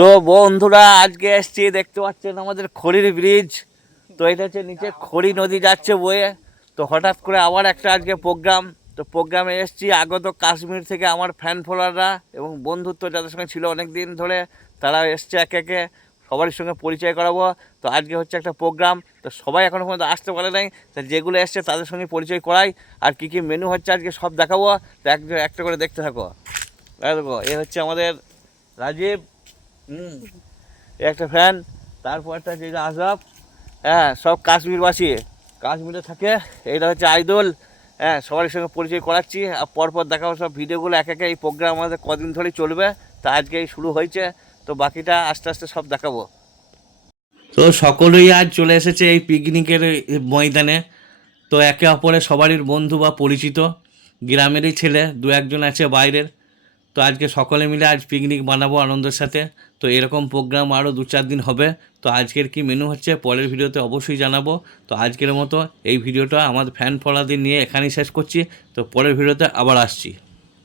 তো বন্ধুরা আজকে এসছি, দেখতে পাচ্ছেন আমাদের খড়ির ব্রিজ। তো এটা হচ্ছে নিচে খড়ি নদী যাচ্ছে বয়ে। তো হঠাৎ করে আবার একটা আজকে প্রোগ্রাম, তো প্রোগ্রামে এসছি। আগত কাশ্মীর থেকে আমার ফ্যান ফলোয়াররা এবং বন্ধুত্ব যাদের সঙ্গে ছিল অনেক দিন ধরে, তারা এসছে একে একে, সবারই সঙ্গে পরিচয় করাবো। তো আজকে হচ্ছে একটা প্রোগ্রাম, তো সবাই এখনও পর্যন্ত আসতে পারে নাই। তো যেগুলো এসছে তাদের সঙ্গে পরিচয় করাই, আর কী কী মেনু হচ্ছে আজকে সব দেখাবো। তো একটা করে দেখতে থাকো। দেখো, এ হচ্ছে আমাদের রাজীব, এ একটা ফ্যান। তারপরটা হচ্ছে আশরাফ। হ্যাঁ, সব কাশ্মীরবাসী, কাশ্মীরে থাকে। এইটা হচ্ছে আইদুল। হ্যাঁ, সবার সঙ্গে পরিচয় করাচ্ছি, আর পরপর দেখাবো সব ভিডিওগুলো একে একে। এই প্রোগ্রাম আমাদের কদিন ধরেই চলবে, তা আজকে এই শুরু হয়েছে। তো বাকিটা আস্তে আস্তে সব দেখাবো। তো সকলেই আজ চলে এসেছে এই পিকনিকের ময়দানে। তো একে অপরের সবারই বন্ধু বা পরিচিত, গ্রামেরই ছেলে, দু একজন আছে বাইরের। তো আজকে সকলে মিলে আজ পিকনিক বানাবো আনন্দের সাথে। তো এরকম প্রোগ্রাম আরও 2-4 দিন হবে। তো আজকের কি মেনু হচ্ছে পরের ভিডিওতে অবশ্যই জানাবো। তো আজকের মতো এই ভিডিওটা আমাদের ফ্যান ফলোয়ারদের নিয়ে এখানেই শেষ করছি। তো পরের ভিডিওতে আবার আসছি।